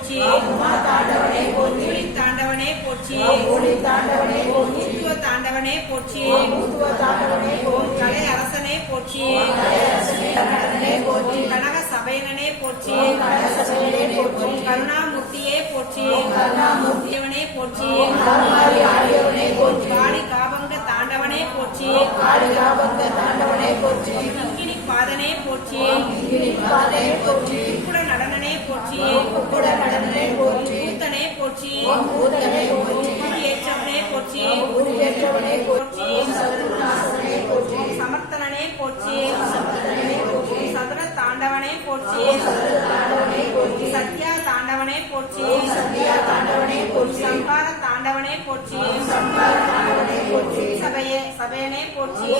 போச்சு உமா தாண்டவனே போச்சு ஊழி தாண்டவனே போச்சு ஒளி தாண்டவனே போச்சு முத்துவ தாண்டவனே போச்சு முத்துவ தாண்டவனே போச்சு கலை அரசனே போச்சு கணவனே போற்றி. கனக சபையனே போச்சு கணசபையனே போற்றி. கருணாமூர்த்தியே போச்சு கருணாமூர்த்தியவனே போச்சு போற்றி. கருமாரி ஆடியவனே போச்சு காளி காபங்க தாண்டவனே போற்றி. காளிகாபந்த தாண்டவனே போற்றி. கிங்கிணி பாதனே போச்சு கிரிபாதே நடன குக்குட நடனனே போற்றி நடனே போற்றி கூத்தனே போற்றி பூதனே போற்றி ஏற்றவனே போற்றி உருவேற்றவனே போற்றி சதுர்நாசனே போற்றி சமர்த்தனனே போற்றி சதுர தாண்டவனே போற்றி தாண்டவனே போற்றி சத்யா தாண்டவனே போற்றி சந்தியா தாண்டவனே போற்றி சம்பார தாண்டவனே போற்றி தாண்டவனே போற்றி சபையே சபையனே போற்றி